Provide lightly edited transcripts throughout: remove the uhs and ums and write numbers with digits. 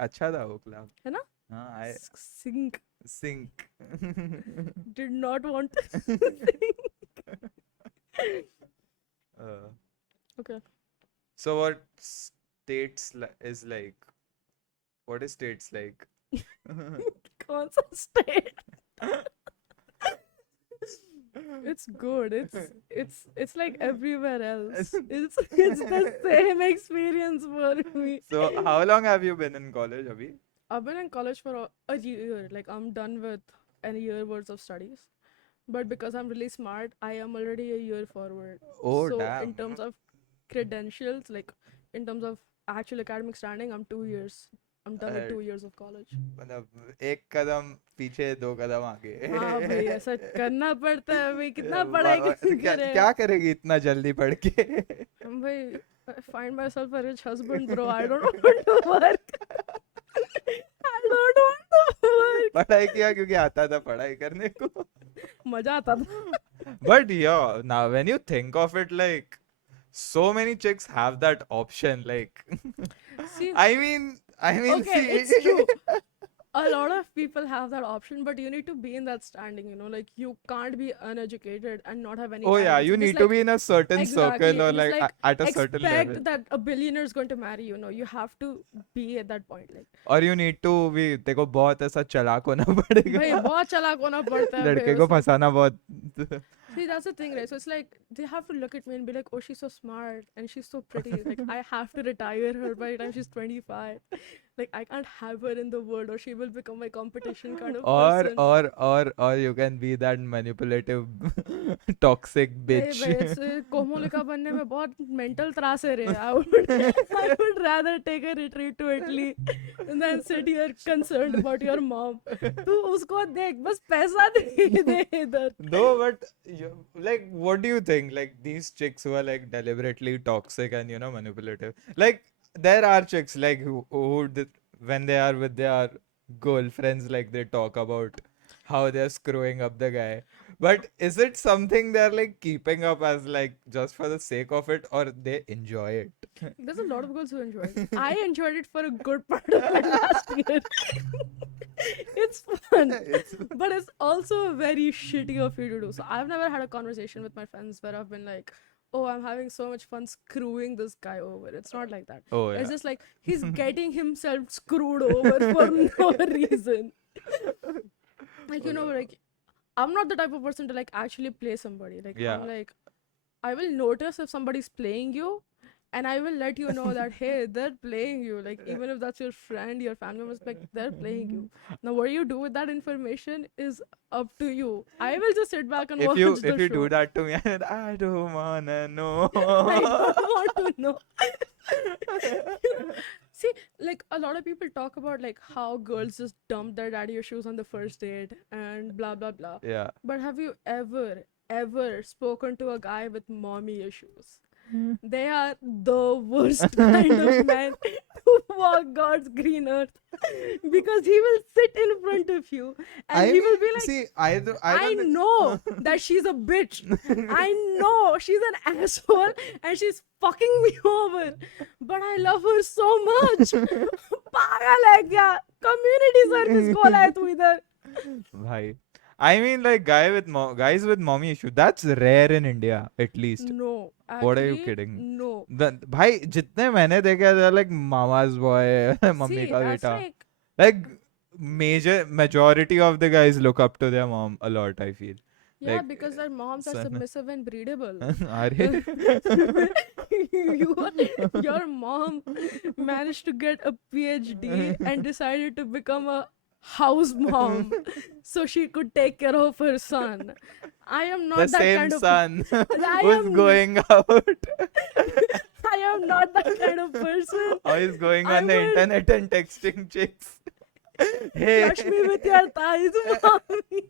अच्छा था वो क्लब. है ना? हाँ, I Sink. sync. Did not want to sink. uh, Okay. so what states is like? What is states like? कौन सा state? It's good. It's like everywhere else. It's the same experience for me. So how long have you been in college, Abhi? I've been in college for a year. Like I'm done with a year worth of studies. But because I'm really smart, I am already a year forward. Oh So in damn. terms of credentials, like in terms of actual academic standing, I'm 2 years. I'm done with Uh, 2 years of college. मतलब एक कदम पीछे दो कदम आगे. हाँ भाई ऐसा करना पड़ता है भाई कितना पढ़ाई क्या करे. क्या करेगी इतना जल्दी पढ़ के? हम भाई find myself a rich husband bro. I don't want to work. I don't want to work. पढ़ाई किया क्योंकि आता था पढ़ाई करने को. मजा आता था. But yeah, now when you think of it, like so many chicks have that option. Like, See, I mean, okay, see. it's true. A lot of people have that option, but you need to be in that standing, like you can't be uneducated and not have any Oh yeah, talents. you It is need to like be in a certain exactly, circle or it is like like at a certain level. expect that a billionaire is going to marry you. No, you have to be at that point. Like, और you need to be देखो बहुत ऐसा चालाक होना भाई पड़ेगा. बहुत चालाक होना पड़ता है भाई लड़के को उसमें. फंसाना बहुत. See, that's the thing, right? So it's like they have to look at me and be like, "Oh, she's so smart and she's so pretty. Like I have to retire her by the time she's 25. Like I can't have her in the world, or she will become my competition kind of or person." or or or you can be that manipulative toxic नहीं bitch. भाई ऐसे कोमोलिका बनने में बहुत mental त्रास है रे. I would rather take a retreat to Italy than sit here concerned about your mom. तू उसको देख बस पैसा दे दे इधर. No, but like, what do you think? Like these chicks who are like deliberately toxic and manipulative. Like there are chicks like when they are with their girlfriends, like they talk about how they're screwing up the guy. But is it something they're like keeping up as like just for the sake of it, or they enjoy it? There's a lot of girls who enjoy it. I enjoyed it for a good part of my last year. It's fun, It's but it's also very shitty of you to do. So I've never had a conversation with my friends where I've been like, "Oh, I'm having so much fun screwing this guy over." It's not like that. oh It's yeah. just like he's getting himself screwed over for no reason. Like like I'm not the type of person to like actually play somebody. Like I'm Yeah. like I will notice if somebody's playing you, and I will let you know that hey, they're playing you. Like even if that's your friend, your family members, like they're playing you. Now what you do with that information is up to you. I will just sit back and If watch you if the you do show. that to me, I don't wanna know. I don't want to know. See, like a lot of people talk about like how girls just dump their daddy issues on the first date and blah blah blah. Yeah. But have you ever spoken to a guy with mommy issues? They are the worst kind of man to walk God's green earth because he will sit in front of you and I he will be mean, like, see, I I don't know that she's a bitch. I know she's an asshole and she's fucking me over. But I love her so much. पागल है क्या? Community service खोला है तू इधर. Bhai. I mean, like guys with mommy issue. That's rare in India, at least. No, What are you actually, kidding? no. भाई जितने मैंने देखे they're like mama's boy, mummy See, का that's बेटा. like Like majority of the guys look up to their mom a lot, I feel. yeah, Like because their moms are son. submissive and breedable. अरे. Your mom managed to get a PhD and decided to become a house mom so she could take care of her son. I am The not that same kind of son I who's am going out. I am not that kind of person. Or he's going I on the would internet and texting chicks. Hey. flush me with your thighs, mommy.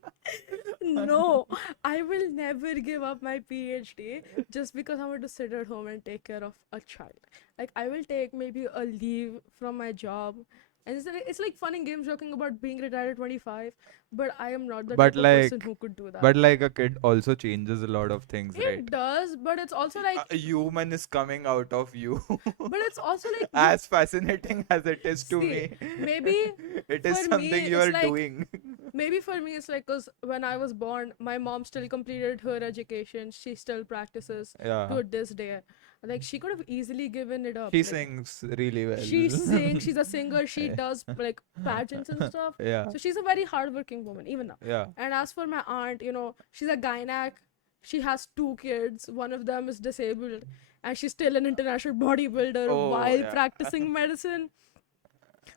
No, I will never give up my PhD just because I want to sit at home and take care of a child. Like, I will take maybe a leave from my job And it's like fun and games joking about being retired at 25, but I am not the But type of person like, who could do that. but like a kid also changes a lot of things, right? It does, but it's also like, A human is coming out of you. but it's also like you As fascinating as it is to see, me, maybe it is for me, something you it's are like, doing. maybe for me, it's like, because when I was born, my mom still completed her education. She still practices Yeah. to this day. Like, she could have easily given it up. She Like, sings really she sings, well. she's a singer, she does like pageants and stuff. Yeah. So she's a very hardworking woman, even now. Yeah. And as for my aunt, she's a gynac. She has two kids. One of them is disabled, and she's still an international bodybuilder Oh, while yeah. practicing medicine.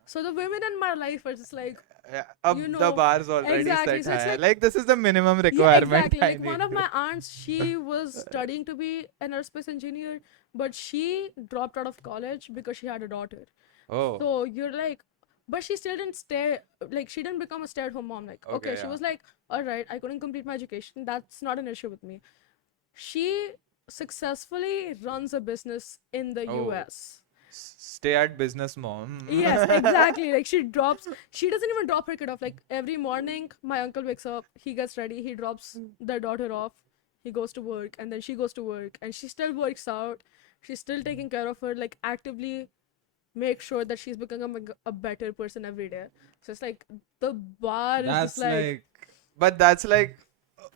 So the women in my life are just like, Yeah. Up you the know, bar's already exactly. set So it's high. like, Like, this is the minimum yeah, requirement exactly. I Like, one need of to. my aunts, she was studying to be an aerospace engineer, but she dropped out of college because she had a daughter. Oh, So you're like, but she still didn't stay, like, she didn't become a stay at home mom. Like, okay, okay, she yeah. was like, all right, I couldn't complete my education. That's not an issue with me. She successfully runs a business in the Oh, US. stay at business mom. Yes, exactly. Like, she doesn't even drop her kid off. Like, every morning, my uncle wakes up, he gets ready, he drops their daughter off, he goes to work, and then she goes to work, and she still works out. She's still taking care of her, like, actively make sure that she's becoming a better person every day. So it's like the bar is just That's like, like, but that's like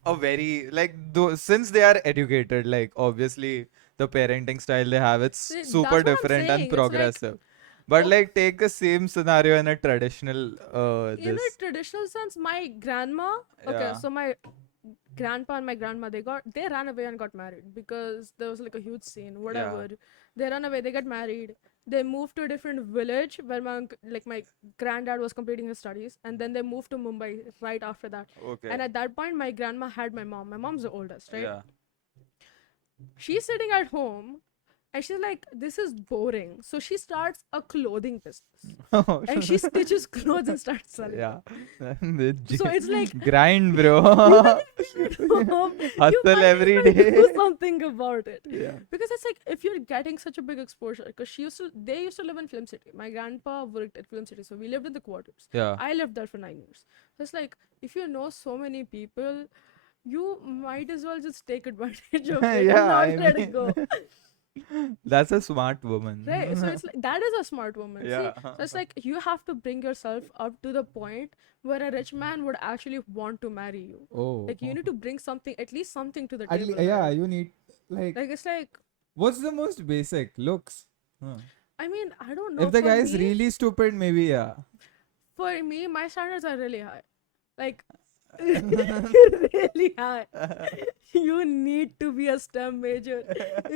a very, like, since they are educated, like, obviously the parenting style they have, it's see, super that's what I'm different and saying. It's like, progressive. But oh, like, take the same scenario in a traditional, in a this, traditional sense, my grandma, okay, yeah, so my grandpa and my grandma, they ran away and got married because there was like a huge scene, yeah, whatever. They ran away, they got married, they moved to a different village where my granddad was completing his studies, and then they moved to Mumbai right after that. okay, And at that point, my grandma had my mom's the oldest, right? yeah. She's sitting at home, and she's like, this is boring, so she starts a clothing business, and she stitches clothes and starts selling Yeah. them. The So it's like, grind, bro. even if you're at home, you Hustle might as every well day. do something about it. Yeah. Because it's like, if you're getting such a big exposure, because they used to live in Film City. My grandpa worked at Film City, so we lived in the quarters. Yeah. I lived there for 9 years. So it's like, if you know so many people, you might as well just take advantage of it and Yeah, not I let it mean, go. that's a smart Right? So woman. it's like, that is a smart woman. See, Yeah. so it's like, you have to bring yourself up to the point where a rich man would actually want to marry you. Oh, Like, you need to bring something, at least something to the at table, yeah, right? you need like Like, it's like, what's the most basic looks? Huh. I mean, I don't know. If the guy is really stupid, maybe yeah. For me, my standards are really high. Like, really high. You need to be a STEM major.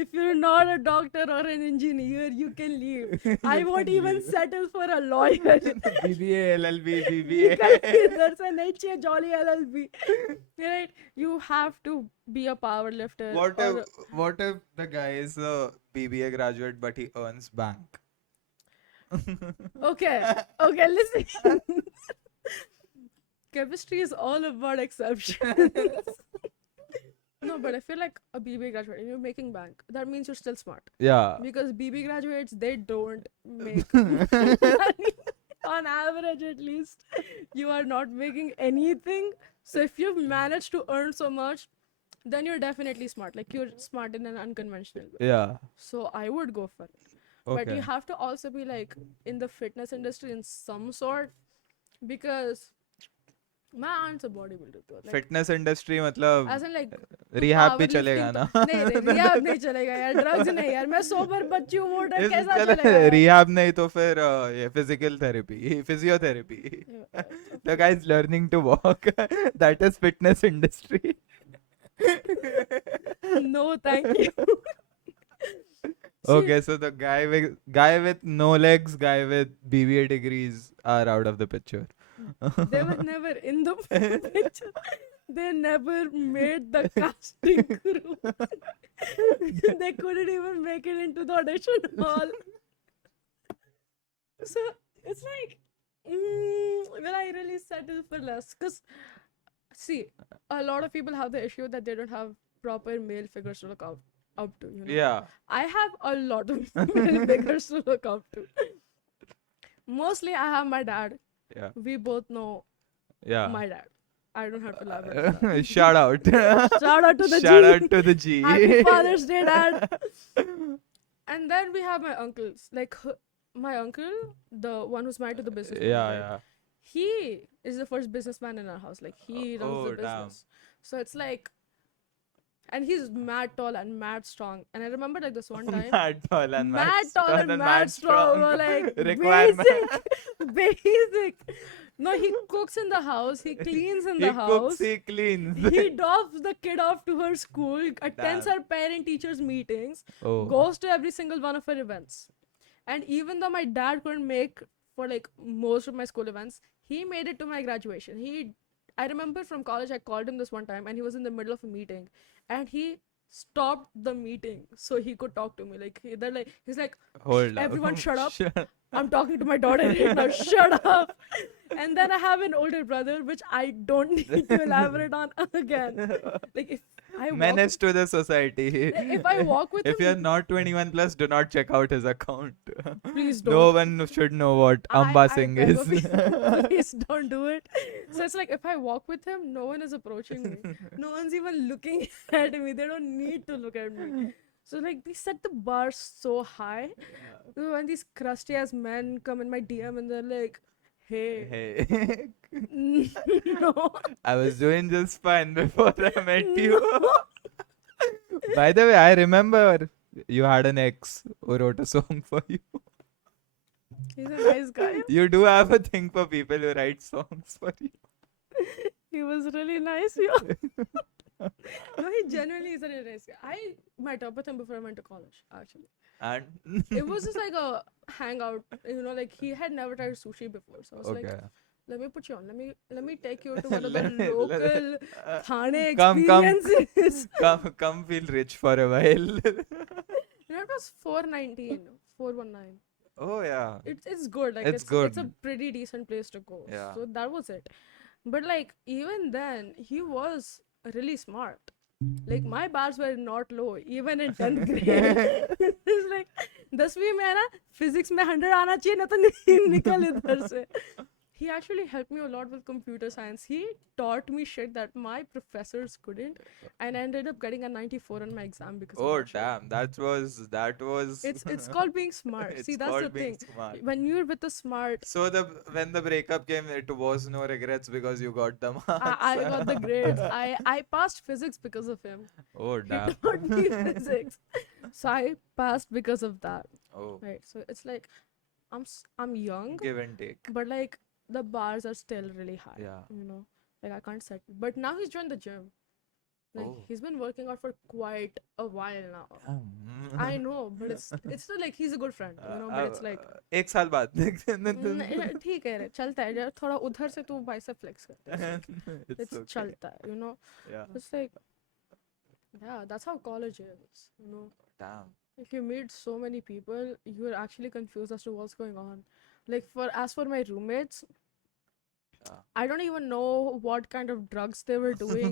If you're not a doctor or an engineer, you can leave. I won't even settle for a lawyer. BBA, LLB, You can BBA. there's an HA Jolly LLB. Right? You have to be a power lifter. What if Or what if the guy is a BBA graduate but he earns bank? okay, okay, listen. Chemistry is all about exceptions. No, but I feel like a BBA graduate, and you're making bank, that means you're still smart. Yeah. Because BB graduates, they don't make money. On average, at least, you are not making anything. So if you've managed to earn so much, then you're definitely smart. Like, you're smart in an unconventional way. Yeah. So I would go for it. But you Okay. have to also be like in the fitness industry in some sort, because my aunt's a bodybuilder though. Like, Fitness industry मतलब as in like rehab भी powerlifting चलेगा ना नहीं रे rehab नहीं चलेगा यार, drugs नहीं यार, मैं सोबर बच्ची हूँ, वो ड्रग कैसा चले चलेगा यार? रिहाब नहीं तो फिर ये physical therapy physiotherapy the guy is learning to walk that is fitness industry. No, thank you. Okay, so the guy with no legs, guy with BBA degrees are out of the picture. They were never in the picture. They never made the casting crew. They couldn't even make it into the audition hall. So it's like, will I really settle for less? Because, see, a lot of people have the issue that they don't have proper male figures to look up to. Yeah. I have a lot of male figures to look up to. Mostly, I have my dad. Yeah. We both know Yeah. my dad. I don't have to elaborate on that. Shout out. Shout out to the Shout G. out to the G. Happy Father's Day, Dad. And then we have my uncles. Like my uncle, the one who's married to the businessman. Yeah, right? yeah. He is the first businessman in our house. Like he runs Oh, the damn. business. So it's like, and he's mad tall and mad strong. And I remember like this one time, Mad tall and mad tall strong and mad strong. Or like Requirement. basic. No, he cooks in the house. He cleans in He the cooks, house. he cleans. He drops the kid off to her school, attends Damn. her parent teachers meetings, Oh. goes to every single one of her events. And even though my dad couldn't make for like most of my school events, he made it to my graduation. I remember from college, I called him this one time and he was in the middle of a meeting and he stopped the meeting so he could talk to me. Like he's like, Hold up. everyone shut up. I'm talking to my daughter right now. Shut up. And then I have an older brother, which I don't need to elaborate on again. Like if I walk, Menace to the society. if I walk with If you're him, not 21 plus, do not check out his account. please No don't. one should know what Amba Singh beg is. of you, please don't do it. So it's like if I walk with him, no one is approaching me. No one's even looking at me. They don't need to look at me. So like they set the bar so high. When these crusty ass men come in my DM and they're like, hey, Hey, no. I was doing just fine before I met you. By the way, I remember you had an ex who wrote a song for you. He's a nice guy. You do have a thing for people who write songs for you. He was really nice. No, he genuinely is a really nice guy. I met up with him before I went to college, actually. And It was just like a hangout, like he had never tried sushi before. So I was like, okay. let me put you on. Let me take you to one of the Let- local Thane Come. experiences. Come feel rich for a while. It was 419. Oh yeah. It's good. Like It's it's good. a pretty decent place to go. Yeah. So that was it. But like even then, he was really smart. Like my bars were not low, even in 10th grade. It's like 10वीं में है ना physics में 100 आना चाहिए ना तो निकल इधर से. He actually helped me a lot with computer science. He taught me shit that my professors couldn't, and I ended up getting a 94 on my exam because of Oh that shit. damn. That was. It's called being smart. It's See, that's the called being thing. smart. When you're with the smart, So when the breakup came, it was no regrets because you got the marks. I got the grades. I passed physics because of him. Oh He damn. taught me physics, so I passed because of that. Oh, Right. So it's like I'm young, give and take. but like the bars are still really high. Yeah. Like I can't set. But now he's joined the gym. Like Oh. he's been working out for quite a while now. Damn. I know, but it's still like he's a good friend, but it's like एक साल बाद. ठीक है रे, चलता है यार, थोड़ा उधर से तू bicep flex कर. It's okay. चलता है. Yeah. It's like, yeah, that's how college is. Damn. If you meet so many people, you're actually confused as to what's going on. Like as for my roommates, Yeah. I don't even know what kind of drugs they were doing.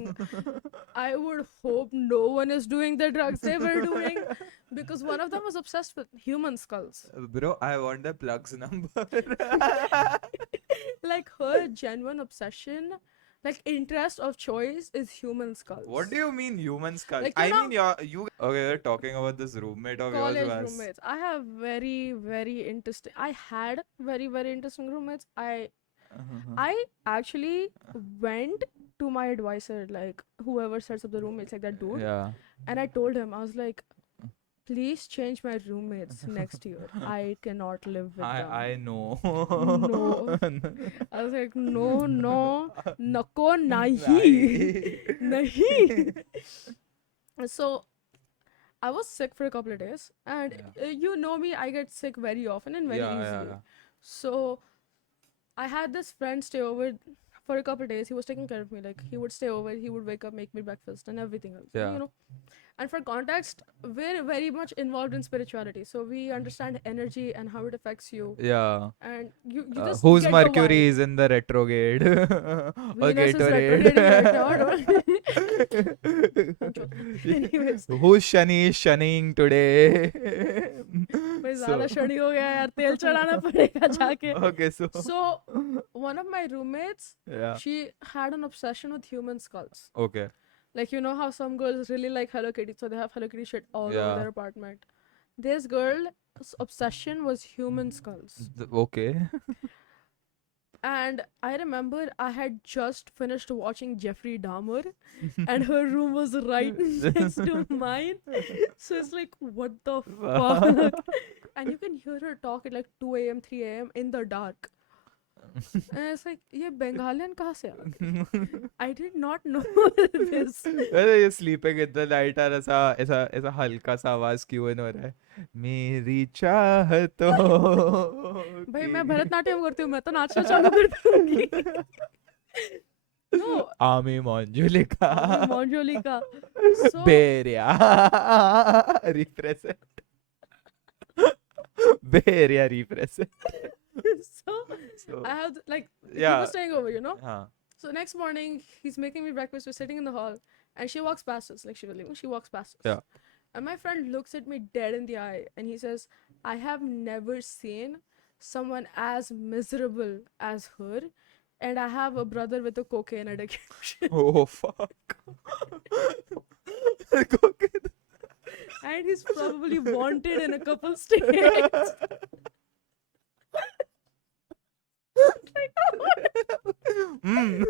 I would hope no one is doing the drugs they were doing, because one of them was obsessed with human skulls. Bro, I want the plugs number. Like her genuine obsession, like interest of choice is human skulls. What do you mean human skull? Like, you I know- mean you. Okay, you're talking about this roommate of College yours was. roommates. I have very, very interesting. I had very, very interesting roommates. I actually went to my advisor, like whoever sets up the roommates, like that dude, Yeah. and I told him, I was like, please change my roommates next year. I cannot live with them. I know. No. I was like, no, nako nahi, nahi. So I was sick for a couple of days, and you know me, I get sick very often and very easily. So I had this friend stay over for a couple of days. He was taking care of me. Like he would stay over, he would wake up, make me breakfast and everything else. Yeah. And for context, we're very much involved in spirituality, so we understand energy and how it affects you. Yeah. And you just Whose get the Mercury vibe. is in the retrograde? Or Venus is Gatorade? retrograding right now. Anyways, Whose Shani is shunning today? but भाई So- ज़्यादा शनि हो गया यार, तेल चढ़ाना पड़ेगा जाके. Okay, so So one of my roommates, yeah. she had an obsession with human skulls. Okay. Like, you know how some girls really like Hello Kitty, so they have Hello Kitty shit all over Yeah. their apartment. This girl's obsession was human skulls. Okay. And I remember I had just finished watching Jeffrey Dahmer, and her room was right next to mine. So it's like, what the fuck? And you can hear her talk at like 2 a.m., 3 a.m. in the dark. And it's like, ये Bengalian कहाँ से आ गई? I did not know this. अरे ये sleeping in the night और ऐसा हल्का सा आवाज क्यों हो रहा है? मेरी चाहतों भाई की- मैं भरतनाट्यम करती हूँ, मैं तो नाचना चालू कर दूंगी. No, आमी Manjulika Monjolika. So Beria represent Beria represent. so I have like he Yeah. was staying over, you know. हाँ. So next morning he's making me breakfast. We're sitting in the hall, and she walks past us. Like she was leaving, she walks past us. Yeah. And my friend looks at me dead in the eye, and he says, "I have never seen someone as miserable as her, and I have a brother with a cocaine addiction." Oh fuck. Cocaine. And he's probably wanted in a couple states. Mm.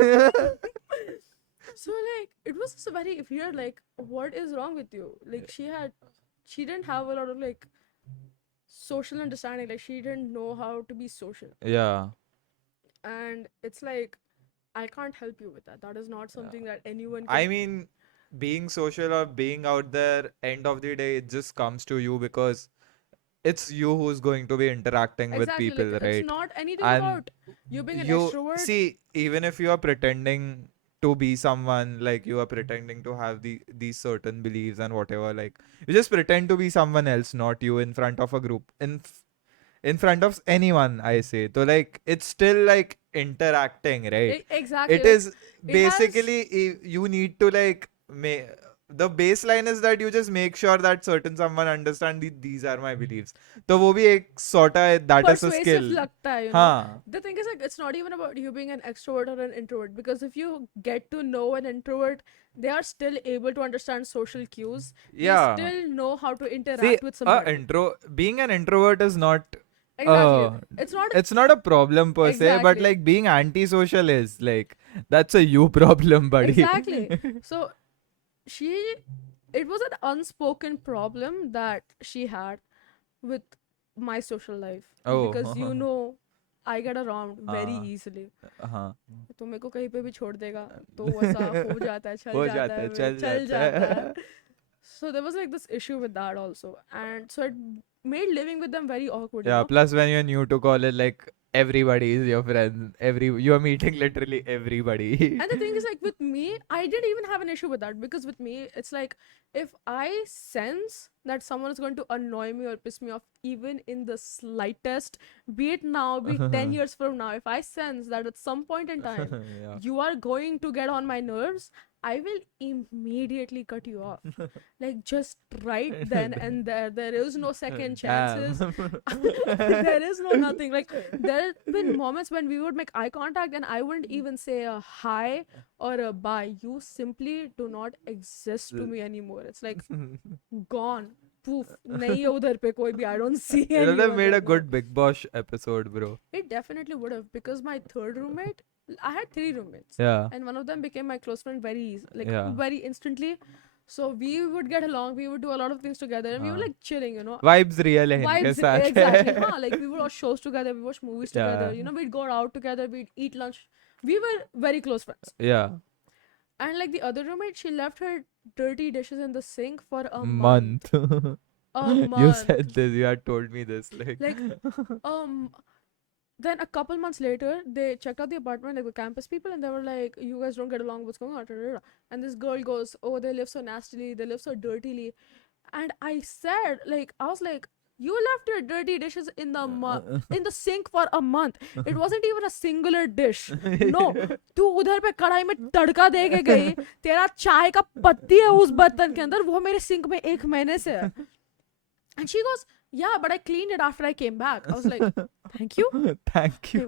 So like it was just a very weird, like, what is wrong with you? Like she didn't have a lot of like social understanding. Like she didn't know how to be social. Yeah. And it's like I can't help you with that. That is not something that anyone can I mean, being social or being out there, end of the day, it just comes to you because it's you who's going to be interacting with exactly people, like right? it's not anything And about you being an you extrovert. see, even if you are pretending to be someone, like you are pretending to have these certain beliefs and whatever, like you just pretend to be someone else, not you, in front of a group, in front of anyone, I say. So like it's still like interacting, right? Exactly. It like, is it has- basically you need to like the baseline is that you just make sure that certain someone understand these are my beliefs. तो वो भी एक sort of that is a persuasive skill. लगता है, you know. हाँ. The thing is like it's not even about you being an extrovert or an introvert, because if you get to know an introvert, they are still able to understand social cues. Yeah. They still know how to interact See, with somebody. being an introvert is not Exactly. it's not a problem per se, but Exactly. like being antisocial is like that's a you problem, buddy. Exactly. So it was an unspoken problem that she had with my social life. Oh, Because you know I get around very हाँ. easily. हाँ. तो मेरे को कहीं पे भी छोड़ देगा तो वैसा हो जाता है, हो चल जाता है, चल चल जाता जाता है. है. So there was like this issue with that also, and so it made living with them very awkward. Yeah, You know? plus when you're new to college, like everybody is your friend. You're meeting literally everybody. And the thing is, like with me, I didn't even have an issue with that, because with me, it's like if I sense that someone is going to annoy me or piss me off, even in the slightest, be it now, be it 10 years from now, if I sense that at some point in time Yeah. you are going to get on my nerves, I will immediately cut you off. Like just right then and there. There is no second chances. There is no nothing. Like there have been moments when we would make eye contact and I wouldn't even say a hi or a bye. You simply do not exist to me anymore. It's like gone. Poof. नहीं है उधर पे कोई भी. I don't see It would have anyone made a right now. good Big Boss episode, bro. It definitely would have, because my third roommate, I had 3 roommates. Yeah. And one of them became my close friend very easy, like Yeah. very instantly. So we would get along, we would do a lot of things together, and we were like chilling, you know. Vibes real है इनके Vibes, साथ. exactly. Huh, like we would watch shows together, we watch movies together, Yeah. you know, we'd go out together, we'd eat lunch. We were very close friends. Yeah. And like the other roommate, she left her dirty dishes in the sink for a Month. A month. You said this. You had told me this. Like, then a couple months later, they checked out the apartment, like the campus people, and they were like, "You guys don't get along. What's going on?" Da, da, da. And this girl goes, "Oh, they live so nastily. They live so dirtily." And I said, like, I was like, "You left your dirty dishes in the in the sink for a month. It wasn't even a singular dish. No, तू उधर पे कढ़ाई में तड़का दे के गई. तेरा चाय का पत्ती है उस बर्तन के अंदर. वो मेरे सिंक में 1 महीने से है." And she goes, Yeah, but I cleaned it after I came back. I was like, thank you. Thank Like, you.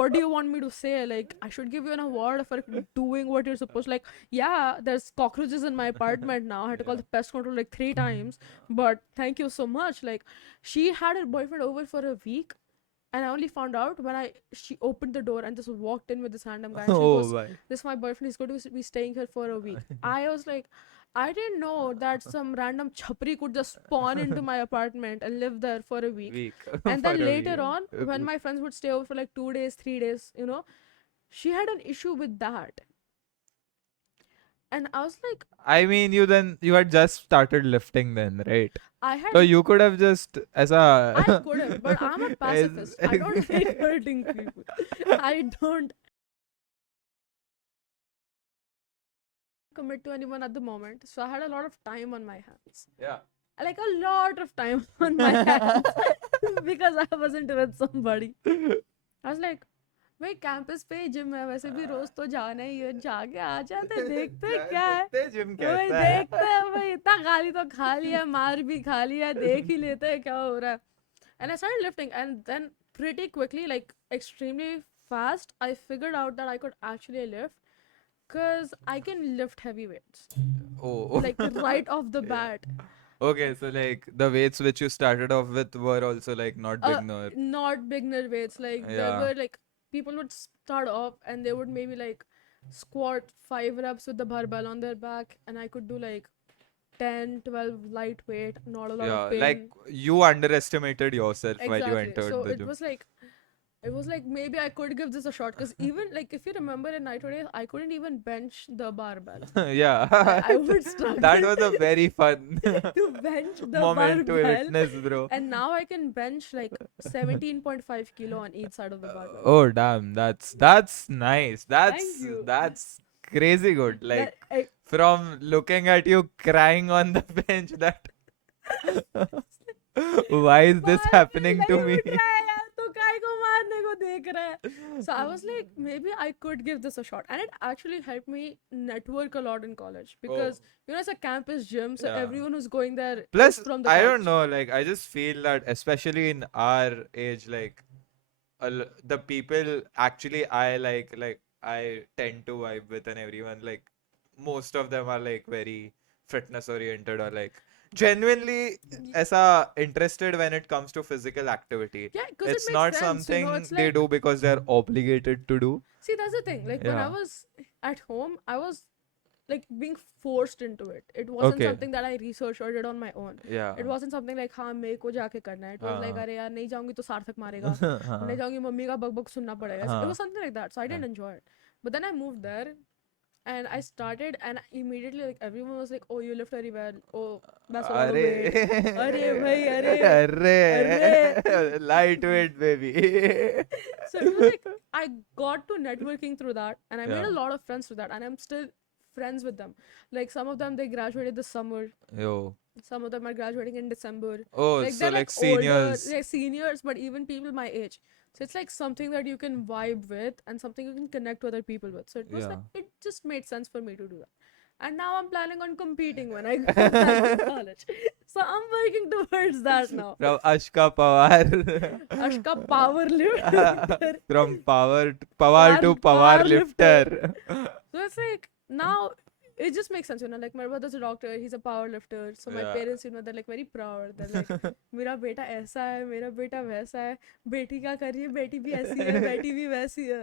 what do you want me to say? Like, I should give you an award for doing what you're supposed. Like, yeah, there's cockroaches in my apartment now. I had to call Yeah. the pest control like 3 times. But thank you so much. Like, she had her boyfriend over for a week, and I only found out when she opened the door and just walked in with this random guy, and she Oh goes, my. "This is my boyfriend. He's going to be staying here for a week." I was like, I didn't know that some random chapri could just spawn into my apartment and live there for a week. Week And for then a later week. on, when my friends would stay over for like 2 days, 3 days, she had an issue with that. And I was like, I mean, you had just started lifting then, right? I had So you could have just as I a could have, but I'm a as pacifist. I don't like hurting people. I don't commit to anyone at the moment. So I had a lot of time on my hands. yeah. Like a lot of time on my hands because I wasn't with somebody. I was like, भाई campus पे gym है वैसे भी रोज तो जाना ही है जाके आ जाते देखते हैं क्या है देखते जिम भाई कैसा देखते है. हैं भाई इतना गाली तो खा लिया मार भी खा लिया देख ही लेते हैं क्या हो रहा है and I started lifting and then pretty quickly like extremely fast I figured out that I could actually lift because I can lift heavy weights Oh. like right off the Yeah. bat. Okay, so like the weights which you started off with were also like not uh, beginner. Not beginner weights. Like there Yeah. were like people would start off and they would maybe like squat 5 reps with the barbell on their back, and I could do like 10, 12 lightweight, not a lot Yeah, of pain. like you underestimated yourself while you Exactly. entered So the gym. it was like maybe I could give this a shot because even like if you remember in night days, I couldn't even bench the barbell. Yeah. I would struggle. That was a very fun To bench the moment to barbell. witness, bro. And now I can bench like 17.5 kilo on each side of the barbell. Oh damn, that's nice. Thank you. That's crazy good. That Like from looking at you crying on the bench, that why is this happening to me? So I was like, maybe I could give this a shot, and it actually helped me network a lot in college because it's a campus gym, so Yeah. everyone who's going there is Plus, from the I college. don't know, like I just feel that especially in our age, like the people actually I tend to vibe with and everyone like most of them are like very fitness oriented or like genuinely aisa interested when it comes to physical activity. Yeah, because it It's makes not sense, something It's they like, do because they're obligated to do. see, that's the thing. Like when I Yeah. was at home, I was like being forced into it. It wasn't Okay. something that I researched or did on my own. Yeah. It wasn't something like हाँ मेरे को जाके करना है. It was like हाँ. अरे यार नहीं जाऊंगी तो सार्थक मारेगा. नहीं हाँ. जाऊंगी मम्मी का बक सुनना पड़ेगा. It हाँ. was something like that. So I didn't enjoy it. But then I moved there and I started and immediately like everyone was like, oh, you lift very well. Oh, that's a lot of weight. अरे भाई अरे Arre. Lightweight baby. So it was like I got to networking through that and I made Yeah. a lot of friends through that and I'm still friends with them. Like some of them they graduated this summer. Yo. Some of them are graduating in December. Oh, Like so they're like older, seniors. they're seniors, but even people my age. So it's like something that you can vibe with and something you can connect with other people with. So it was like it just made sense for me to do that. And now I'm planning on competing when I go back to college. So I'm working towards that now. From Ashka Pawar. Ashka power lifter. From power to power lifter. So it's like now it just makes sense, like my brother's a doctor, he's a power lifter. So my Yeah. parents, they're like very proud. They're like, मेरा बेटा ऐसा है, मेरा बेटा वैसा है, बेटी क्या कर रही है, बेटी भी ऐसी है, बेटी भी वैसी है.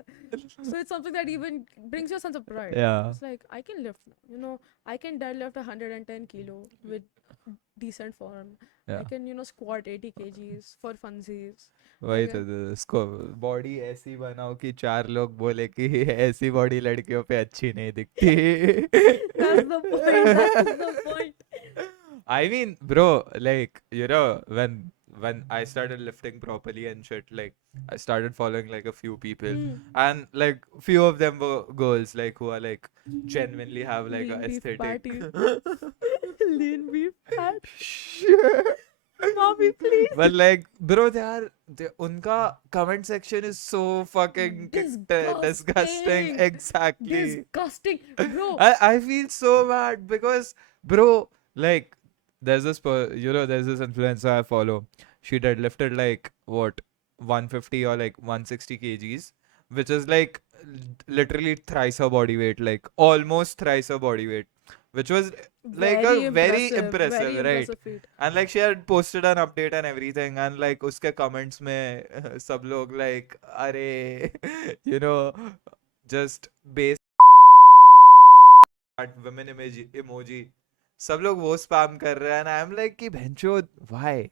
So it's something that even brings you a sense of pride. Yeah. It's like I can lift now. I can deadlift 110 kilo with decent form. Yeah. I can, squat 80 kgs for funsies. वही Okay. तो इसको body ऐसी बनाओ कि 4 लोग बोले कि ऐसी बॉडी लड़कियों पे अच्छी नहीं दिखती. That's the point. That's the point. I mean, bro, like when I started lifting properly and shit, like I started following like a few people, and like few of them were girls, like who are like genuinely have like a Lean beef aesthetic. patty. Lean beef fat. Mommy, please. But like, bro, unka comment section is so fucking disgusting. Exactly. Disgusting, bro. I feel so bad because, bro, like, there's this there's this influencer I follow. she deadlifted like what 150 or like 160 kgs, which is like literally thrice her body weight, like almost thrice her body weight, which was like a very Very impressive, right? impressive feat. And like she had posted an update and everything, and like uske comments mein sab log like are you know just base at women emoji, सब लोग वो spam कर रहे हैं, and I'm like कि भैंचो why?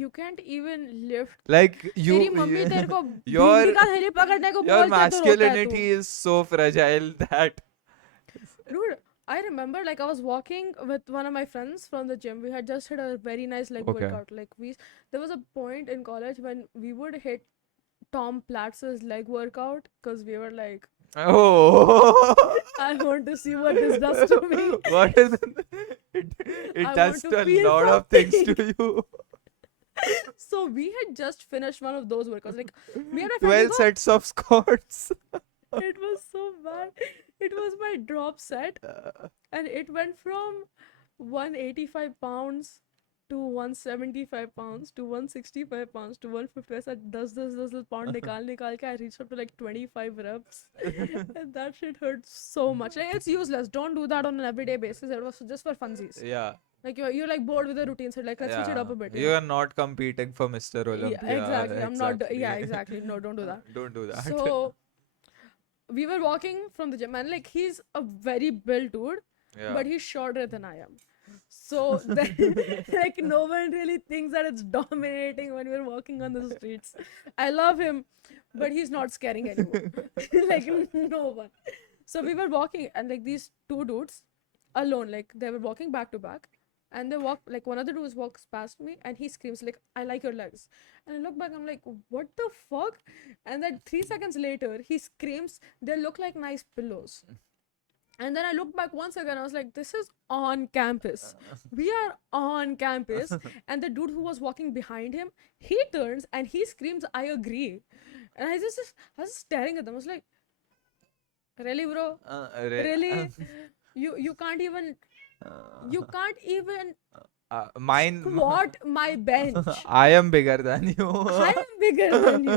You can't even lift. Like तेरी mummy तेरे को your भिंडी का थैली पकड़ने को your बोलते तो रोता है तू. masculinity is so fragile that Dude, I remember like I was walking with one of my friends from the gym. We had just hit a very nice like Okay. workout. Like there was a point in college when we would hit Tom Platz's leg workout because we were like, oh I want to see what this does to me. what is it I does want to to a feel lot of things something. to you. So we had just finished one of those workouts. Like me and my friend, 12 sets of squats. it was so bad. It was my drop set, and it went from 185 pounds to 175 pounds to 165 pounds to 150. I said, does this pound nikal ke I reached up to like 25 reps. And that shit hurt so much. Like it's useless. Don't do that on an everyday basis. It was just for funsies. Yeah. Like you're like bored with the routine, so like let's switch it up a bit. You are not competing for Mr. Olympia. Yeah, exactly. I'm not. exactly. Yeah, exactly. No, don't do that. Don't do that. So we were walking from the gym, and like he's a very built dude, yeah. but he's shorter than I am. So then, like no one really thinks that it's dominating when we're walking on the streets. I love him, but he's not scaring anyone. Like no one. So we were walking, and like these two dudes alone, like they were walking back to back, and they walk like one of the dudes walks past me, and he screams like, "I like your legs." And I look back, I'm like, "What the fuck?" And then 3 seconds later, he screams, "They look like nice pillows." And then I looked back once again. I was like, this is on campus. We are on campus. And the dude who was walking behind him, he turns and he screams, "I agree." And I was just staring at them. I was like, really, bro? Really? You can't even mine. squat my bench. I am bigger than you. I am bigger than you.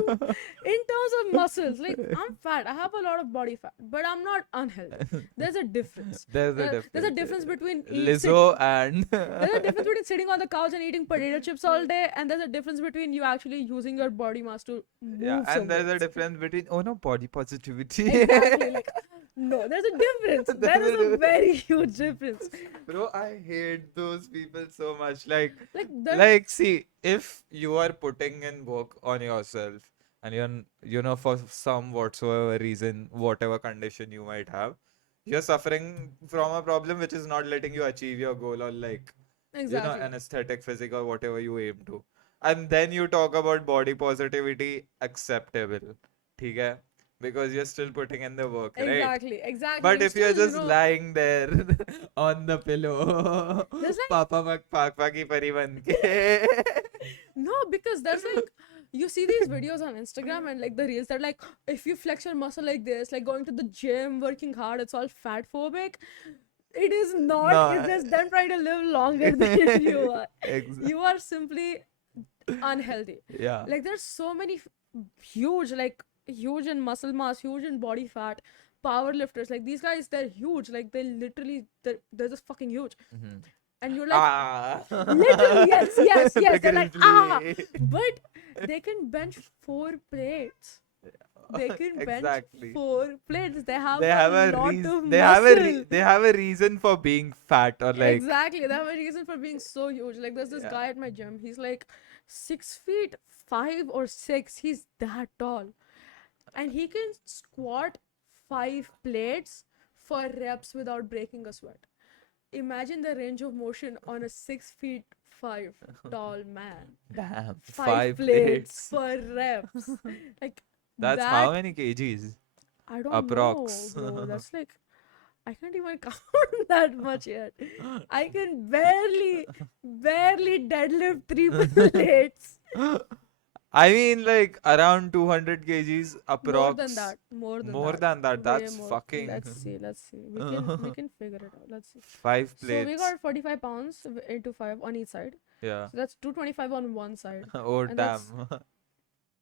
In terms of muscles, like I'm fat. I have a lot of body fat, but I'm not unhealthy. There's a difference. There's a difference. There's a difference between Lizzo and there's a difference between sitting on the couch and eating potato chips all day, and there's a difference between you actually using your body mass to move. yeah, and there's a somewhere. difference between body positivity. Exactly. Like, no, there's a difference. There is a very huge difference. Bro, I hate those people so much. Like, Like, see, if you are putting in work on yourself and you're, for some whatsoever reason, whatever condition you might have, you're suffering from a problem which is not letting you achieve your goal or like, exactly. an aesthetic, physique or whatever you aim to. And then you talk about body positivity, acceptable. ठीक है? Because you're still putting in the work, right? Exactly. But if you're still, just lying there on the pillow, There's like- Papa mag pakpa ki pari ban ke. No, because there's like you see these videos on Instagram and like the reels that like if you flex your muscle like this, like going to the gym, working hard, it's all fat phobic. It is not. No. It's just them trying to live longer than you are. Exactly. You are simply unhealthy. Yeah. Like there's so many huge in muscle mass, huge in body fat, power lifters. Like these guys, they're huge. Like they're just fucking huge. Mhm. And you're like, Ah. literally, yes. They're like, Figuratively. but they can bench 4 plates. They can bench Exactly. 4 plates. They have They have a a lot reason. of They muscle. have a reason for being fat or like. Exactly. They have a reason for being so huge. Like there's this Yeah. guy at my gym. He's like 6'5" or 6. He's that tall. And he can squat 5 plates for reps without breaking a sweat. Imagine the range of motion on a 6'5" tall man. Damn. 5 plates for reps. Like That's that, how many kgs? I don't approx. know, bro. That's like I can't even count that much yet. I can barely deadlift 3 plates. I mean, like around 200 kgs More than approx. that. More than More that. than that. Way That's more. fucking Let's see. Let's see. We can figure it out. Let's see. five So we plates. got 45 pounds into five on each side. Yeah. So that's 225 on one side. Oh And that's damn.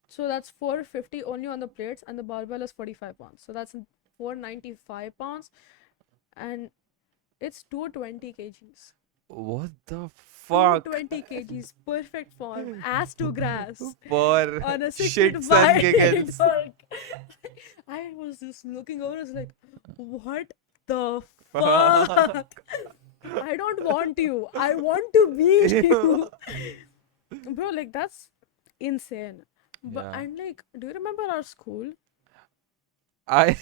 so that's 450 only on the plates, and the barbell is 45 pounds. So that's 495 pounds, and it's 220 kgs. What the fuck? 220 kgs, perfect form, ass to grass For on a 6 feet shits and wide giggles. dog. I was just looking over, I was like, what the Fuck. fuck? I don't want you. I want to be you. Bro, like that's insane. But Yeah. and like, do you remember our school? I.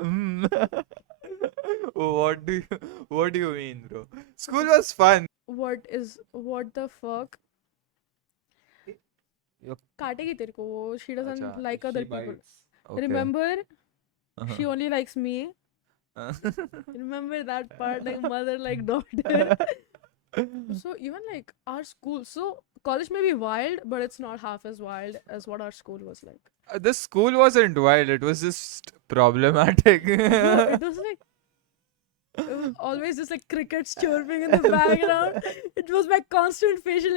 Mm. What do you mean, bro? School was fun. What the fuck? Yo- काटेगी तेरे को वो. She doesn't Acha, like She other people. bites. okay. Remember, Uh-huh. she only likes me. Remember that part, like mother, like daughter. So even like our school, so college may be wild, but it's not half as wild as what our school was like. The school wasn't wild, it was just problematic. Bro, it was like it was always just like crickets chirping in the background. It was my constant facial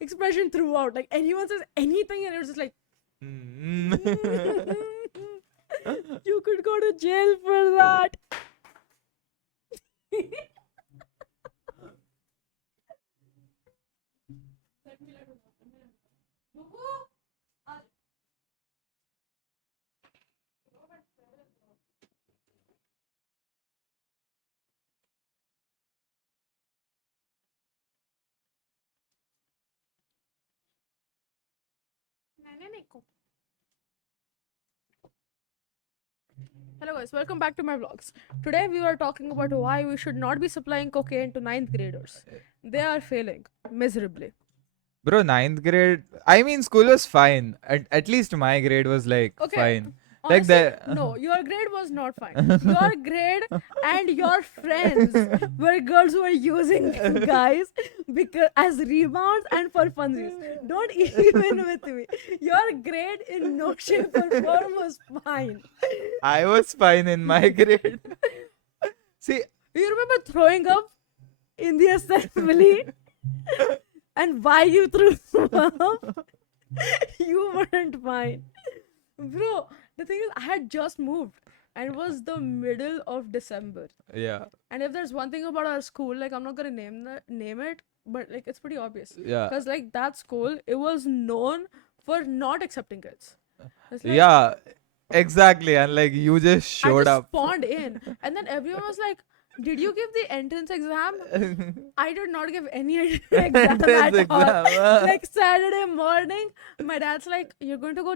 expression throughout. Like anyone says anything, and it was just like Mm. you could go to jail for that. Hello guys, welcome back to my vlogs. Today we are talking about why we should not be supplying cocaine to ninth graders. They are failing miserably. Bro, ninth grade. I mean, school was fine. At least my grade was like Okay, fine. honestly, Like no, your grade was not fine. Your grade and your friends were girls who were using guys because as rebounds and for funsies. Don't even with me. Your grade in no shape or form was fine. I was fine in my grade. See, You remember throwing up in the assembly and why you threw up? You weren't fine. Bro, the thing is, I had just moved and it was the middle of December. yeah, And if there's one thing about our school, like I'm not gonna name it, but like it's pretty obvious. yeah, Because like that school, it was known for not accepting kids. It's like, yeah, exactly. And like you just I showed just up. spawned in, and then everyone was like, "Did you give the entrance exam?" I did not give any exam Entrance at all. exam. Like Saturday morning, my dad's like, "You're going to go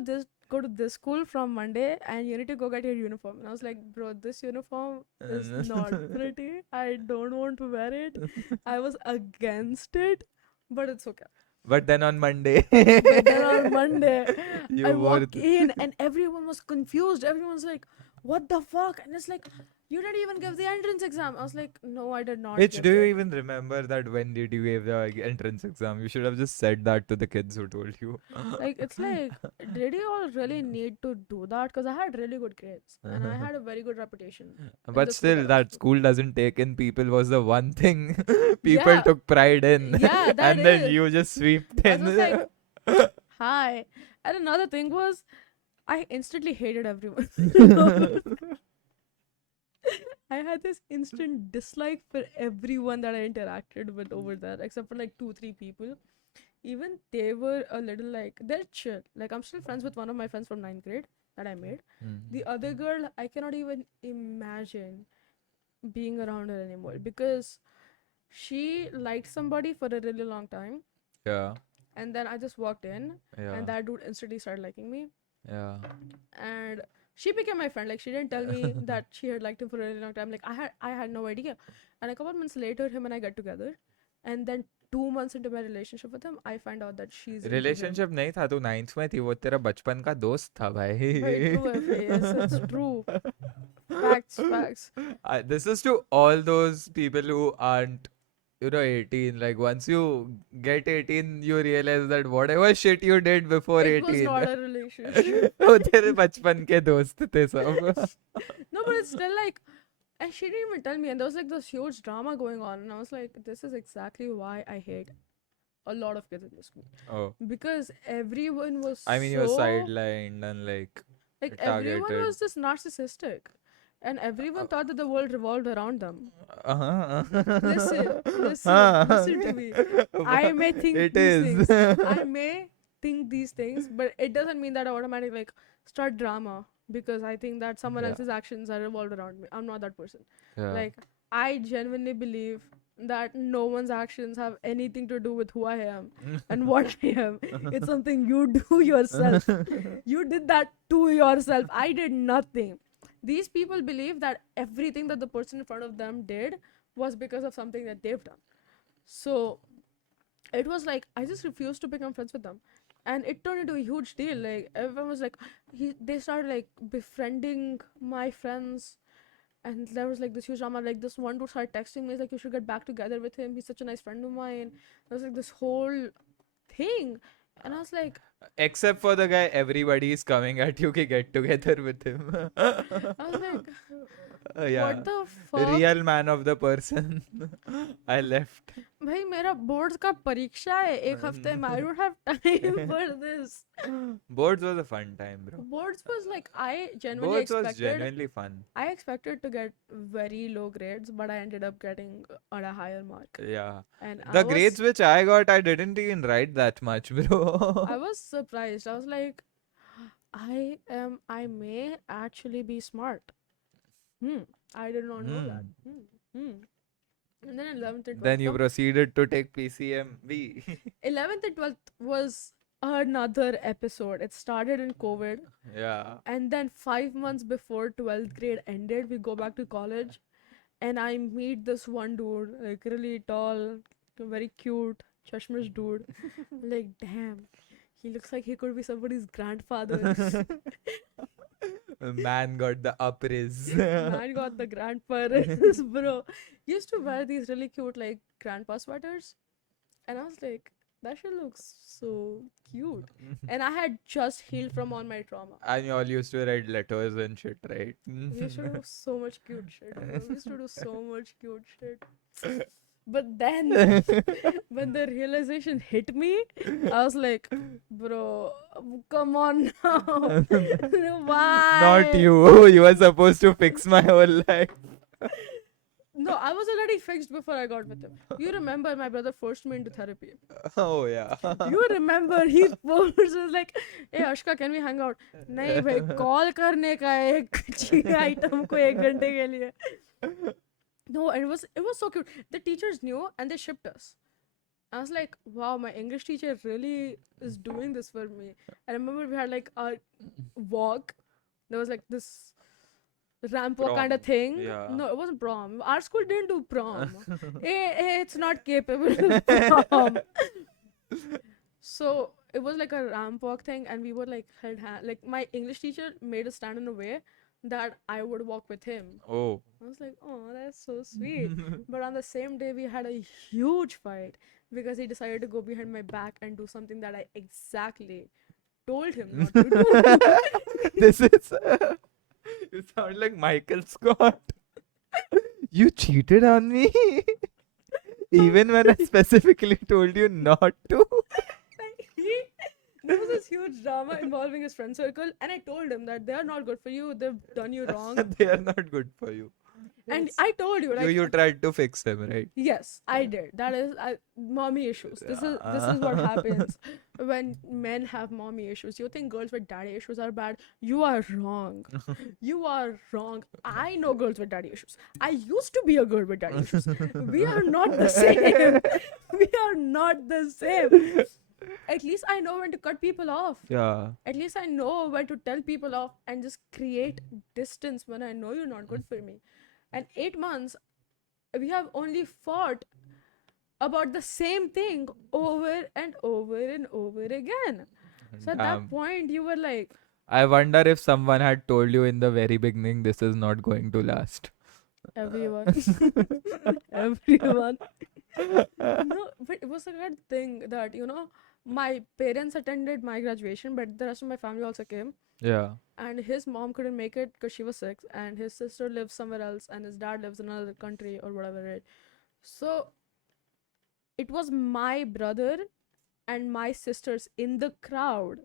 to this school from Monday, and you need to go get your uniform." And I was like, "Bro, this uniform is not pretty. I don't want to wear it." I was against it, but it's okay. But then on Monday, But then on Monday, you I wore walk in and everyone was confused. Everyone's like, "What the fuck?" And it's like, "You didn't even give the entrance exam." I was like, "No, I did not." Which give do you it." even remember that when did you give the entrance exam? You should have just said that to the kids who told you. Like, it's like, did you all really need to do that? Because I had really good grades and I had a very good reputation. in But the school still, I that was in. school doesn't take in people was the one thing people Yeah, took pride in. yeah, that And then is. you just sweeped I was in. like, hi. And another thing was, I instantly hated everyone. I had this instant dislike for everyone that I interacted with over there, except for like 2, 3 people. Even they were a little like, they're chill. Like, I'm still friends with one of my friends from ninth grade that I made. The other girl, I cannot even imagine being around her anymore because she liked somebody for a really long time. Yeah, And then I just walked in, yeah, and that dude instantly started liking me. yeah. And she became my friend. Like, she didn't tell me that she had liked him for a really long time. Like, I had no idea. And a couple of months later, him and I got together. And then 2 months into my relationship with him, I find out that she's into him. Relationship नहीं था, तू 9th में थी, वो तेरा बचपन का दोस्त था भाई. Very true, FA. Yes, it's true. Facts, facts. This is to all those people who aren't you know, 18. Like once you get 18, you realize that whatever shit you did before It was 18, not a relationship. वो तेरे बचपन के दोस्त थे सब. No, but it's still like, and she didn't even tell me, and there was like this huge drama going on, and I was like, this is exactly why I hate a lot of kids in the school, Oh, because everyone was I mean, you were so sidelined and like everyone targeted. was just narcissistic, and everyone thought that the world revolved around them. Uh-huh. Listen to me. I may think It these is. things. I may think these things, but it doesn't mean that I automatically like start drama because I think that someone Yeah. else's actions are revolved around me. I'm not that person. Yeah. Like, I genuinely believe that no one's actions have anything to do with who I am and what I am. It's something you do yourself. You did that to yourself. I did nothing. These people believe that everything that the person in front of them did was because of something that they've done. So it was like I just refused to become friends with them. And it turned into a huge deal. Like everyone was like they started like befriending my friends, and there was like this huge drama. Like this one dude started texting me, he's like, you should get back together with him, he's such a nice friend of mine. There was like this whole thing, and I was like, Except for the guy, everybody is coming at you to get together with him. I was like, Yeah. what the fuck? Real man of the person. I left. भाई मेरा boards का परीक्षा है एक हफ्ते में. I don't have time for this. Boards was a fun time, bro. Boards was like I genuinely Boards was expected. genuinely fun. I expected to get very low grades, but I ended up getting on a higher mark. Yeah. And The grades which I got, I didn't even write that much, bro. I was surprised. I was like, I may actually be smart. I did not know that. And then 11th and 12th. Then you proceeded to take PCMB. 11th and 12th was another episode. It started in COVID. Yeah. And then 5 months before 12th grade ended, we go back to college. And I meet this one dude, like really tall, very cute, chashmish dude. Like, damn, he looks like he could be somebody's grandfather. Man got the upris. Man got the grandparents, bro. He used to wear these really cute, like, grandpa sweaters. And I was like, that shit looks so cute. And I had just healed from all my trauma. And you all used to write letters and shit, right? We used to do so much cute shit. Bro. We used to do so much cute shit. But then, when the realization hit me, I was like, bro, come on now. Why? Not you. You were supposed to fix my whole life. No, I was already fixed before I got with him. You remember my brother forced me into therapy. Oh, yeah. You remember he forced was like, hey Ashka, can we hang out? नहीं भाई, call करने का है एक item को 1 घंटे के लिए. No, and it was so cute. The teachers knew and they shipped us. I was like, wow, my English teacher really is doing this for me. I remember we had like a walk. There was like this ramp walk kind of Prom, thing. yeah. No, it wasn't prom. Our school didn't do prom. It's not capable of prom. So it was like a ramp walk thing, and we were like held hand. Like my English teacher made us stand in a way that I would walk with him. Oh. I was like, oh, that's so sweet. But on the same day, we had a huge fight because he decided to go behind my back and do something that I exactly told him not to do. This is. You sound like Michael Scott. You cheated on me? Even when I specifically told you not to? There was this huge drama involving his friend circle, and I told him that they are not good for you. They've done you wrong. They are not good for you. And I told you, like, You tried to fix them, right? yes, I did. That is mommy issues. This is what happens when men have mommy issues. You think girls with daddy issues are bad? You are wrong. You are wrong. I know girls with daddy issues. I used to be a girl with daddy issues. We are not the same. We are not the same. At least I know when to cut people off. Yeah. At least I know when to tell people off and just create distance when I know you're not good for me. And 8 months, we have only fought about the same thing over and over and over again. So at that point, you were like, I wonder if someone had told you in the very beginning this is not going to last. everyone. Everyone. No, but it was a good thing that, my parents attended my graduation, but the rest of my family also came. Yeah. And his mom couldn't make it because she was sick, and his sister lives somewhere else, and his dad lives in another country or whatever, right? So it was my brother and my sisters in the crowd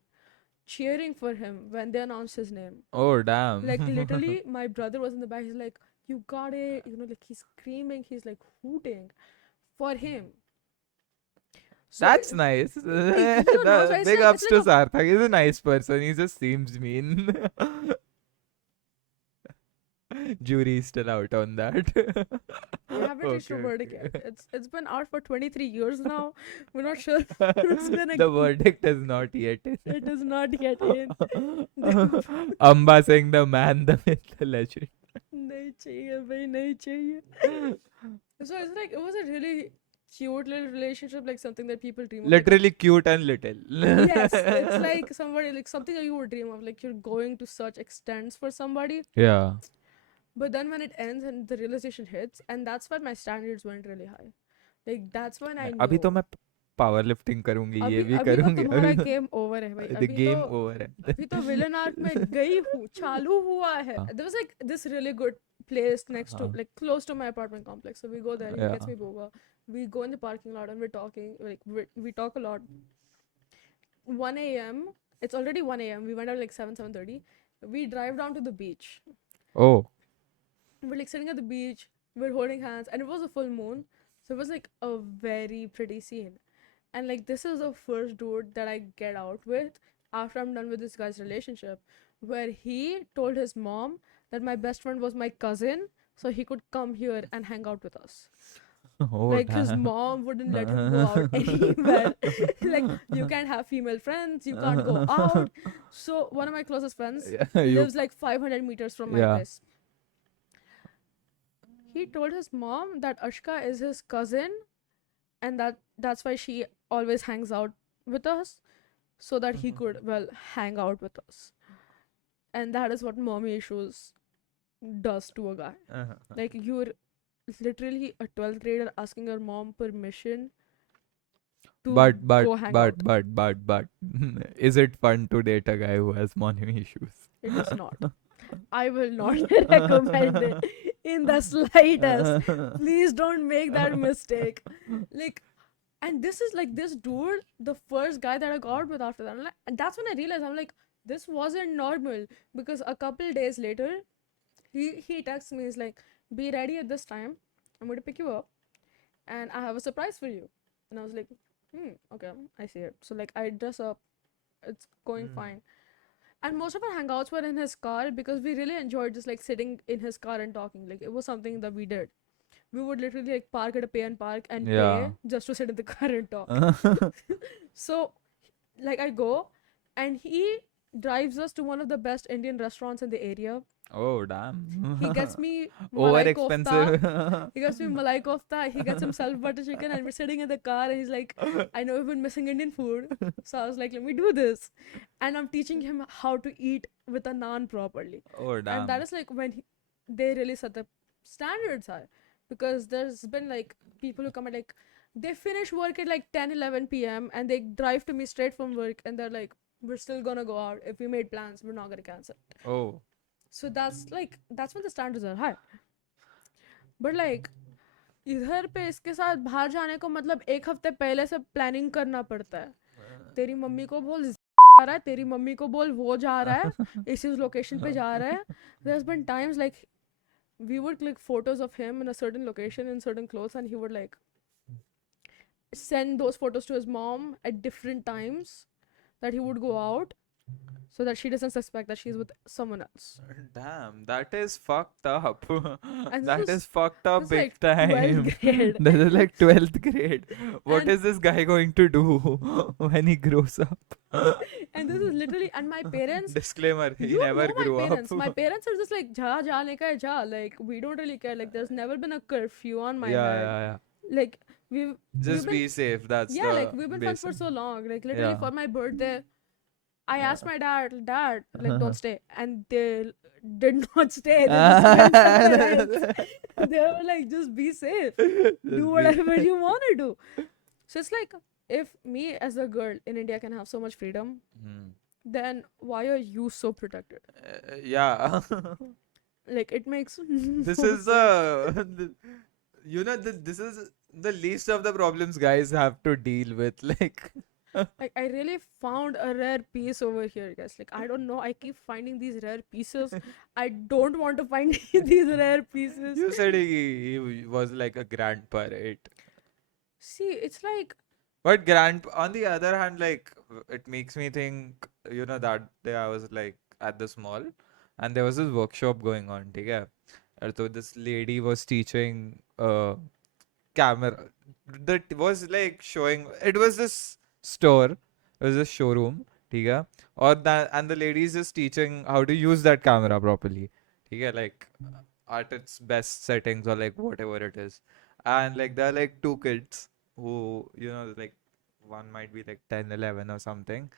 cheering for him when they announced his name. Oh, Like damn. literally, my brother was in the back. He's like, "You got it!" Like he's screaming. He's like hooting for him. So That's nice. you know, so The it's big like ups it's to like a Sarthak. He's a nice person. He just seems mean. Jury is still out on that. we haven't reached a Okay, verdict yet. okay. It's been out for 23 years now. We're not sure who's gonna. The verdict is not yet in. It is not yet in. Amba Singh, the man, the myth, the legend. नहीं चाहिए भाई नहीं चाहिए. So it's like it was a really cute little relationship, like something that people dream of. Literally cute and little. Yes, it's like somebody, like something that you would dream of, like you're going to such extents for somebody. Yeah. But then when it ends and the realization hits, and that's when my standards went really high. Like that's when I अभी तो knew. मैं power lifting करूंगी, ये अभी भी अभी तो करूंगी, तुम्हारा अभी गेम ओवर है भाई. द गेम ओवर है. अभी तो विलन आर्क में गई हूँ, चालू हुआ है. There was like this really good place next to, like close to my apartment complex. So we go there. He gets Yeah. me boba. We go in the parking lot and we're talking. Like we talk a lot. 1 a.m. It's already 1 a.m. We went out like 7:30. We drive down to the beach. Oh. We're like sitting at the beach. We're holding hands, and it was a full moon, so it was like a very pretty scene. And like this is the first dude that I get out with after I'm done with this guy's relationship, where he told his mom that my best friend was my cousin, so he could come here and hang out with us. Oh, Like his damn. mom wouldn't let him go out anywhere. Like you can't have female friends, you can't go out. So one of my closest friends Yeah, you. lives like 500 meters from my Yeah. place. He told his mom that Ashka is his cousin, and that's why she always hangs out with us, so that he could hang out with us. And that is what mommy issues does to a guy. Like you're literally a 12th grader asking your mom permission to But go hang out. but is it fun to date a guy who has money issues? It is not. I will not recommend it in the slightest. Please don't make that mistake. Like, and this is like this dude, the first guy that I got out with after that. And that's when I realized, I'm like, this wasn't normal. Because a couple days later, he texts me, he's like, be ready at this time. I'm going to pick you up, and I have a surprise for you. And I was like, okay, I see it. So like I dress up, it's going fine. And most of our hangouts were in his car because we really enjoyed just like sitting in his car and talking. Like it was something that we did. We would literally like park at a pay and park and Yeah. pay just to sit in the car and talk. So like I go, and he drives us to one of the best Indian restaurants in the area. Oh, damn. He gets me Over malai kofta. expensive. He gets me malai kofta. He gets himself butter chicken, and we're sitting in the car, and he's like, I know we've been missing Indian food. So I was like, let me do this. And I'm teaching him how to eat with a naan properly. Oh, damn. And that is like when they really set the standards high. Because there's been like people who come at like, they finish work at like 10-11 p.m. and they drive to me straight from work, and they're like, we're still gonna go out. If we made plans, we're not gonna cancel. Oh. So that's when the standards are high. But like इधर पे इसके साथ बाहर जाने को मतलब एक हफ्ते पहले से प्लानिंग करना पड़ता है. तेरी मम्मी को बोल जा रहा है, तेरी मम्मी को बोल वो जा रहा है, इस लोकेशन पे जा रहा है. There's been times like we would click photos of him in a certain location in certain clothes, and he would like send those photos to his mom at different times that he would go out, so that she doesn't suspect that she's with someone else. Damn, that is fucked up. And That this is fucked up is big like time. 12th grade. This is like 12th grade. What And- is this guy going to do when he grows up? And this is literally, and my parents, Disclaimer, he you never know grew my parents. up. My parents are just like, ja, jaane ka hai, ja. Like, we don't really care. Like, there's never been a curfew on my Yeah, head. yeah, yeah. Like, we've Just been, be safe. That's yeah, the like, we've been friends for basic. so long. Like, literally Yeah. for my birthday, I asked my dad, like, don't stay, and they did not stay. They just went somewhere else. They were like, just be safe, do Just be. whatever you want to do. So it's like, if me as a girl in India can have so much freedom, Hmm. then why are you so protected? Yeah. Like, it makes This no is sense. this is the least of the problems guys have to deal with. Like, Like, I really found a rare piece over here, guys. Like, I don't know, I keep finding these rare pieces. I don't want to find these rare pieces. you said he was like a grandpa, right? See, it's like, But grand on the other hand, like it makes me think, that day I was like at this mall and there was this workshop going on, okay? So this lady was teaching camera that was like showing it was this store, it was this showroom, okay? Or that and the lady is just teaching how to use that camera properly. Okay, like at its best settings or like whatever it is. And like there are like two kids who like one might be like 10, 11 or something,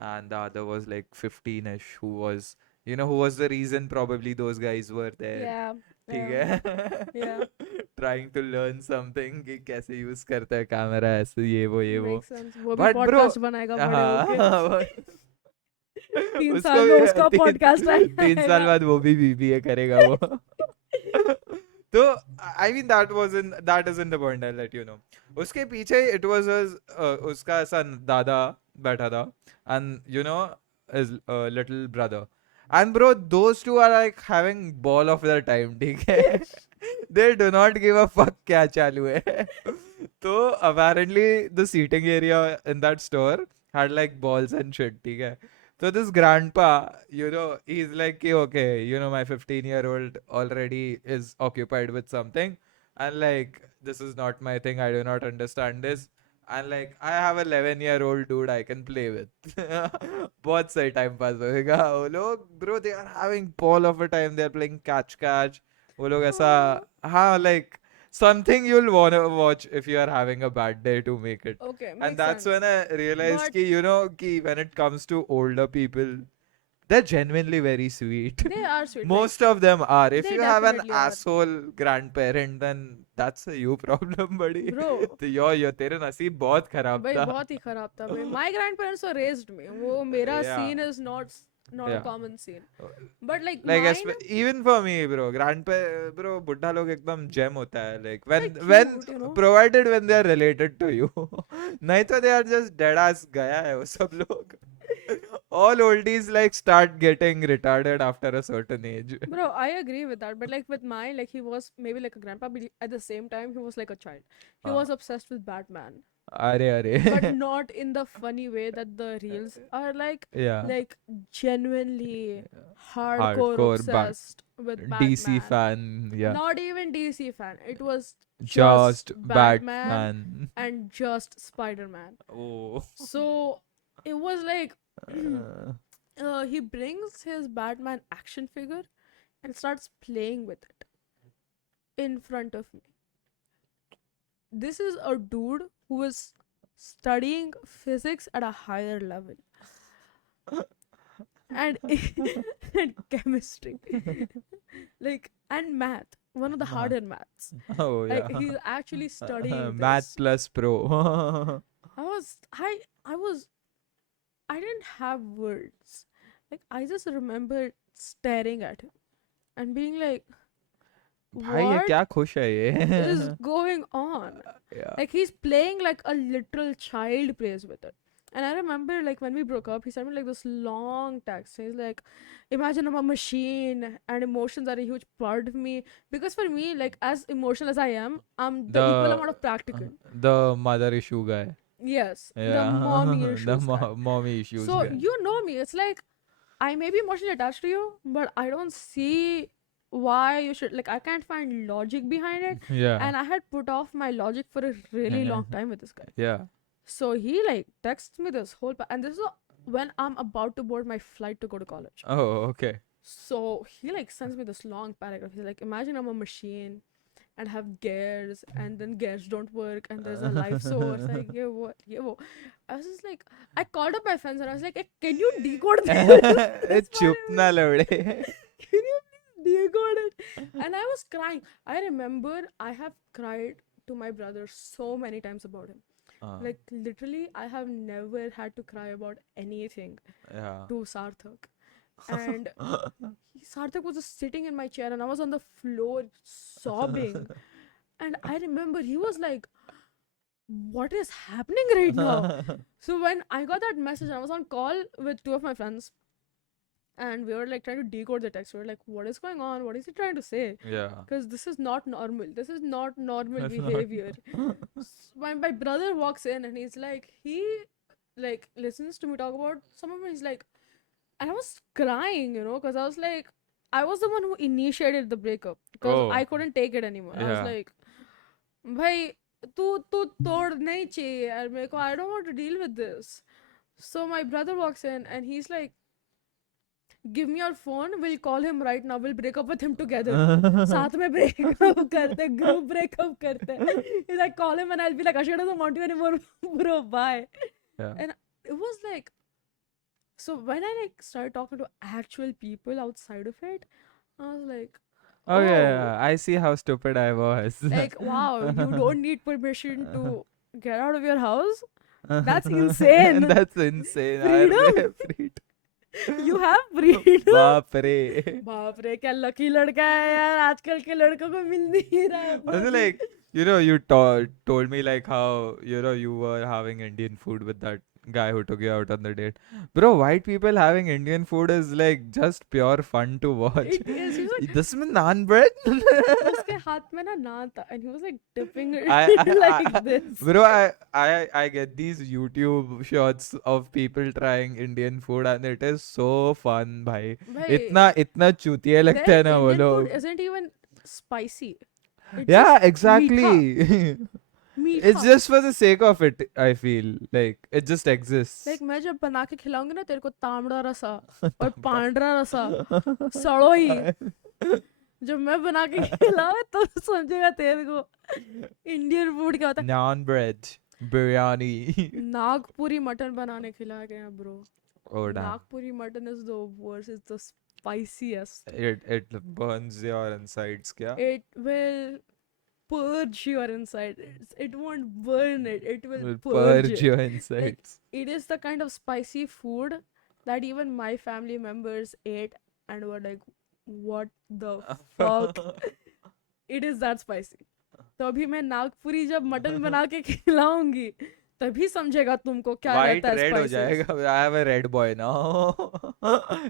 and the other was like 15ish, who was who was the reason probably those guys were there. yeah, ठीक yeah, yeah, है trying to learn something कि कैसे use करता है camera ऐसे ये वो makes sense. वो भी but bro पॉडकास्ट बनाएगा बड़े होके। हाँ 3 साल उसको में भी उसका पॉडकास्ट 3 साल आएगा। बाद वो भी बीबीए करेगा वो तो I mean that isn't the point, I'll let you know. उसके पीछे it was उसका ऐसा दादा बैठा था and his little brother, and bro those two are like having ball of their time, ठीक है? They do not give a fuck क्या चालू है. तो apparently the seating area in that store had like balls and shit, ठीक है? So this grandpa, he's like, "Ki, okay, my 15-year-old already is occupied with something. And like, this is not my thing. I do not understand this. And like, I have a 11-year-old dude I can play with. बहुत सही time pass होएगा. वो लोग, bro, they are having ball of a time. They are playing catch. वो लोग ऐसा, हाँ, like, something you'll wanna watch if you are having a bad day to make it. Okay, And makes that's sense. when I realized But ki when it comes to older people, they're genuinely very sweet. they are sweet. Like, Most of them are. If they you have an definitely are. asshole grandparent, then that's a you problem, buddy. Bro, तो यो तेरे नसीब बहुत खराब भाई था. बहुत ही खराब था भाई. My grandparents were raised me. वो मेरा Yeah, scene is not a yeah. common scene. But like Like mine, even for me, bro, bro, बुड्ढा लोग एकदम gem होता है. Like when like when cute, you know. provided when they are related to you. नहीं तो they are just dead ass गया है वो सब लोग. All oldies like start getting retarded after a certain age. Bro, I agree with that. But like with mine, like he was maybe like a grandpa, but at the same time, he was like a child. He हाँ. was obsessed with Batman. अरे But अरे. not in the funny way that the reels are Yeah. like genuinely hardcore Hardcore obsessed with DC Batman. fan. Yeah. Not even DC fan. It was just Just Batman Batman. and just Spider-Man. Oh. So it was like Uh, he brings his Batman action figure and starts playing with it in front of me. This is a dude who is studying physics at a higher level and, and chemistry like and math, one of the uh, harder maths. oh Like yeah. he's actually studying Math this. plus pro. I didn't have words. Like I just remember staring at him and being like, भाई ये what क्या खुश है is ये? going on? Yeah. Like he's playing like a literal child plays with it. And I remember like when we broke up, he sent me like this long text. He's like, imagine I'm a machine and emotions are a huge part of me. Because for me, like as emotional as I am, I'm the equal amount of practical. The mother issue guy. Yes. The Yeah. mommy The issues guy. mommy issues So guy. you know me. It's like I may be emotionally attached to you, but I don't see why you should like I can't find logic behind it. Yeah. And I had put off my logic for a really long time with this guy. Yeah. So he like texts me this whole and this is when I'm about to board my flight to go to college. Oh, okay. So he like sends me this long paragraph. He's like, imagine I'm a machine and have gears, and then gears don't work, and there's a life source. Like, yeah, what? Yeah, wo. I was just like, I called up my friends and I was like, can you decode this for Chup me? na lode. Can you please decode it? And I was crying. I remember I have cried to my brother so many times about him. Like, literally, I have never had to cry about anything Yeah. to Sarthak. And Sarthak was just sitting in my chair and I was on the floor sobbing. And I remember he was like, what is happening right now? So when I got that message, I was on call with two of my friends and we were like trying to decode the text. We were like, what is going on? What is he trying to say? Yeah. Because this is not normal. This is not normal That's not- behavior. My brother walks in and he's like, he like listens to me talk about some of it. He's like, and I was crying, because I was like, I was the one who initiated the breakup because I Oh. couldn't take it anymore. I was Yeah. like, भाई तू तोड़ नहीं चाहिए यार मेरे को, I don't want to deal with this. So my brother walks in and he's like, give me your phone, we'll call him right now, we'll break up with him together. साथ में breakup करते, group breakup करते. He's like, call him and I'll be like, Ashka doesn't want you anymore, bro, bye. Yeah. And it was like, so when I like started talking to actual people outside of it, I was like, Oh yeah, oh, yeah. I see how stupid I was. like, wow, you don't need permission to get out of your house. That's insane. That's insane. Freedom? Freedom. You have freedom. बाप रे. बाप रे, क्या lucky लड़का है यार, आजकल के लड़कों को मिल नहीं रहा है. Also, like, you told me like how, you were having Indian food with that guy who took you out on the date. Bro, white people having Indian food is like just pure fun to watch. It is. He was like, This में naan bread? उसके हाथ में ना naan था, and he was like dipping it like this. Bro, I get these YouTube shots of people trying Indian food and it is so fun, bhai. भाई, इतना चूतिया लगता है their ना वो Indian लोग. food isn't even spicy. It's Yeah, just exactly. मीठा. It's just for the sake of it, I feel. Like, it just exists. Like, मैं जब बना के खिलाऊंगी ना तेरे को तांबड़ा रसा और पांडरा रसा सड़ोई, जब मैं बना के खिलाऊं तो समझेगा तेरे को इंडियन फूड क्या होता है. Naan bread, biryani. Nagpuri mutton बनाने खिलाया गया bro. Oh, damn. Nagpuri mutton is the worst. It's the spiciest. It burns your insides, kya? It will purge your inside. It won't burn it. It will Will purge purge it. your insides. It is the kind of spicy food that even my family members ate and were like, what the fuck? It is that spicy. तो अभी मैं नागपुरी जब mutton बना के खिलाऊंगी तभी समझेगा तुमको क्या White रहता है red हो spices. जाएगा. I have a red boy now.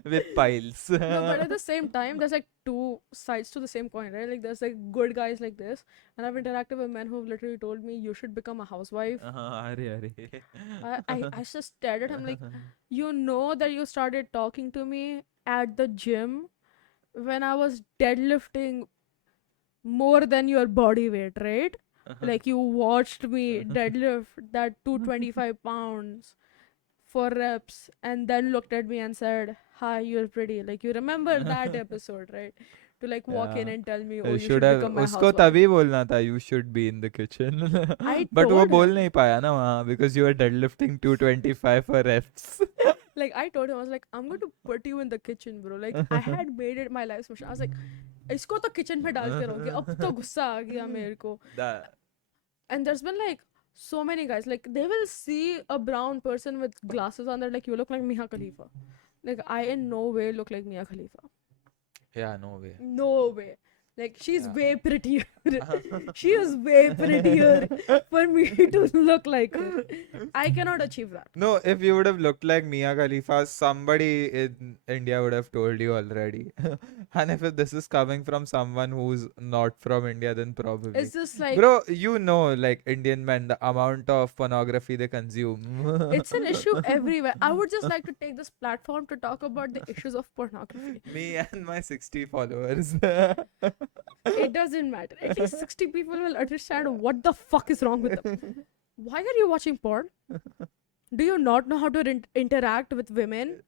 With piles. No, but at the same time, there's like two sides to the same coin, right? Like there's like good guys like this, and I've interacted with men who've literally told me you should become a housewife. Arey. I just stared at him like, you know that you started talking to me at the gym when I was deadlifting more than your body weight, right? Like you watched me deadlift that 225 pounds for reps and then looked at me and said, hi, you're pretty. Like you remember that episode, right? To like walk in Yeah. and tell me, oh, You you should should have. become my उसको housewife. तभी बोलना था. You should be in the kitchen. I But वो told बोल him. नहीं पाया ना वहाँ because you were deadlifting 225 for reps. Like I told him, I was like, I'm going to put you in the kitchen, bro. Like I had made it my life's mission. I was like, इसको तो kitchen में डाल के रहोगे. अब तो गुस्सा आ गया मेरे को. That. And there's been like so many guys, like they will see a brown person with glasses on, they're like, you look like Mia Khalifa. Like I in no way look like Mia Khalifa. Yeah, no way. No way. Like she's Yeah. way prettier. She is way prettier for me to look like her. I cannot achieve that. No, if you would have looked like Mia Khalifa, somebody in India would have told you already. And if this is coming from someone who's not from India, then probably. It's just like Bro, like Indian men, the amount of pornography they consume. it's an issue everywhere. I would just like to take this platform to talk about the issues of pornography. Me and my 60 followers. It doesn't matter. At least 60 people will understand what the fuck is wrong with them. Why are you watching porn? Do you not know how to interact with women?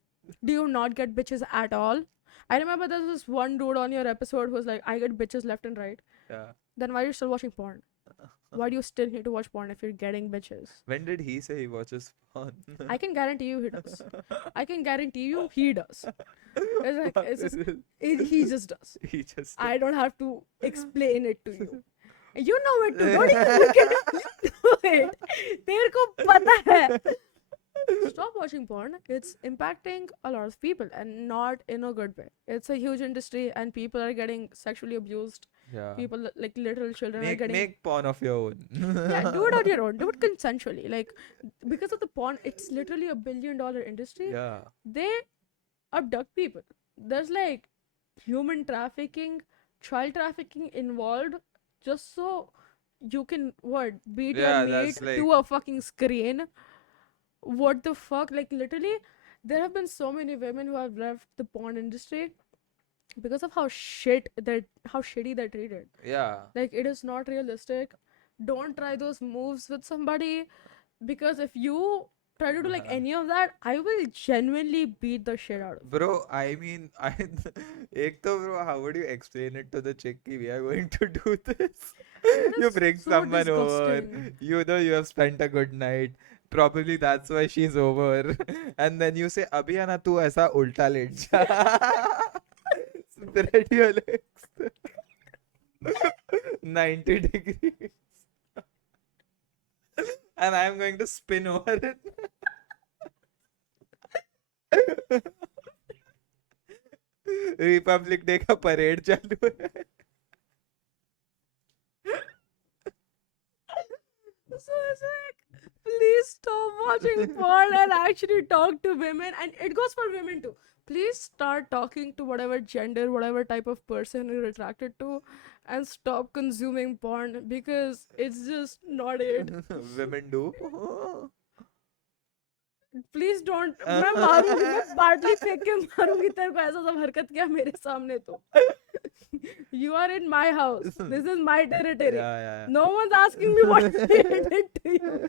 Do you not get bitches at all? I remember there was this one dude on your episode who was like, I get bitches left and right. Yeah. Then why are you still watching porn? Why do you still need to watch porn if you're getting bitches? When did he say he watches porn? I can guarantee you he does. I can guarantee you he does. It's like, he just does. He just. I don't have to explain it to you. You know it too. Don't even look at it. You know it. तेरे को पता है. Stop watching porn. It's impacting a lot of people and not in a good way. It's a huge industry and people are getting sexually abused. Yeah. People like little children are getting. Make porn of your own. Yeah, do it on your own. Do it consensually. Like because of the porn, it's literally $1 billion industry. Yeah. They abduct people. There's like human trafficking, child trafficking involved just so you can beat Yeah, your mate that's like- to a fucking screen. What the fuck? Like literally, there have been so many women who have left the porn industry because of how shitty they're treated. Yeah. Like it is not realistic. Don't try those moves with somebody because if you try to do like any of that, I will genuinely beat the shit out of you. Bro, I mean, bro, how would you explain it to the chick ki we are going to do this? You That's bring so someone over, disgusting. you know you have spent a good night. Probably that's why she's over. And then you say, Abhi Ana, tu aisa ulta let ja. Spread your legs. 90 degrees. And I'm going to spin over it. Republic day का parade चालू है. So it's like, please stop watching porn and actually talk to women. And it goes for women too. Please start talking to whatever gender, whatever type of person you're attracted to, and stop consuming porn because it's just not it. Women do. Please don't. मैं मारूंगी, मैं बाटली फेंक के मारूंगी तेरे को ऐसा सब हरकत किया मेरे सामने तो. You are in my house. This is my territory. Yeah. No one's asking me what I did to you.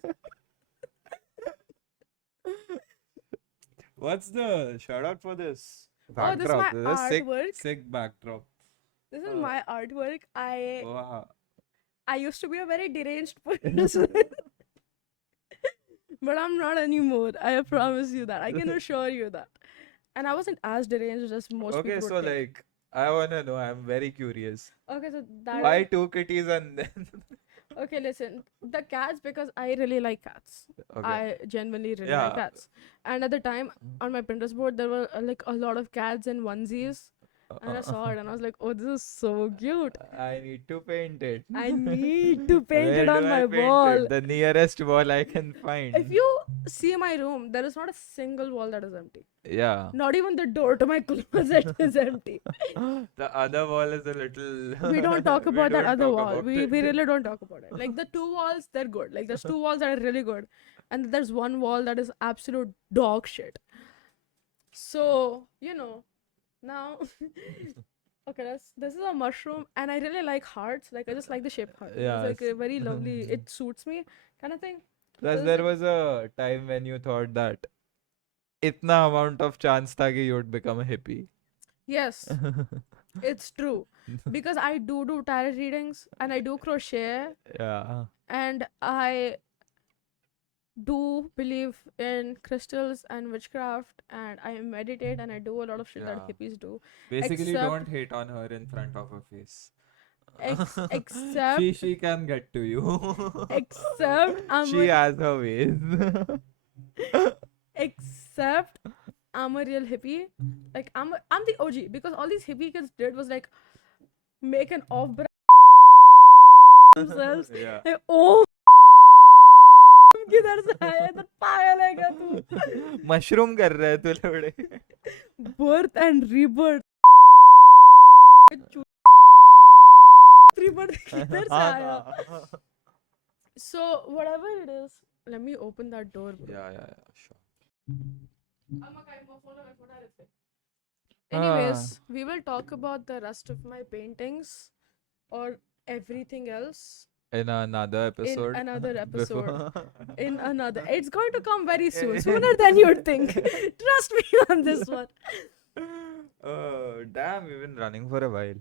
What's the shout out for this? Oh, this is my artwork. Sick backdrop. This is my artwork. Wow. I used to be a very deranged person. But I'm not anymore. I promise you that. I can assure you that. And I wasn't as deranged as most Okay, people so would think. like, I wanna know. I'm very curious. Okay, so that. Why two kitties and then? Okay, listen. The cats, because I really like cats. Okay. I genuinely really Yeah. like cats. And at the time, on my Pinterest board, there were like a lot of cats in onesies. And I saw it and I was like, oh, this is so cute. I need to paint it. I need to paint Where it do on I my paint wall. it? The nearest wall I can find. If you see my room, there is not a single wall that is empty. Yeah. Not even the door to my closet is empty. The other wall is a little. We don't talk about that don't other talk wall. about We it. really don't talk about it. Like the two walls, they're good. Like there's two walls that are really good. And there's one wall that is absolute dog shit. So, now okay, this is a mushroom and I really like hearts. Like I just like the shape heart. Yeah, It's like a very lovely, it suits me kind of thing. Plus, So there it's was a time when you thought that itna amount of chance tha ki you would become a hippie. Yes, it's true. Because I do tarot readings and I do crochet Yeah. and I do believe in crystals and witchcraft and I meditate and I do a lot of shit that Yeah. hippies do. Basically, Except- don't hate on her in front of her face. Except She can get to you. except She has her ways. except I'm a real hippie. Like I'm the OG because all these hippie kids did was like make an off brand themselves. Yeah. Like, oh किधर से आया तो पागल है क्या तू? Mushroom कर रहा है तू लौड़े. Birth and rebirth. Rebirth किधर से आया? So whatever it is, let me open that door, bro. Yeah, sure. Anyways, we will talk about the rest of my paintings or everything else In another episode. in another episode. Before. In another. It's going to come very soon, sooner than you'd think. Trust me on this one. Damn, we've been running for a while.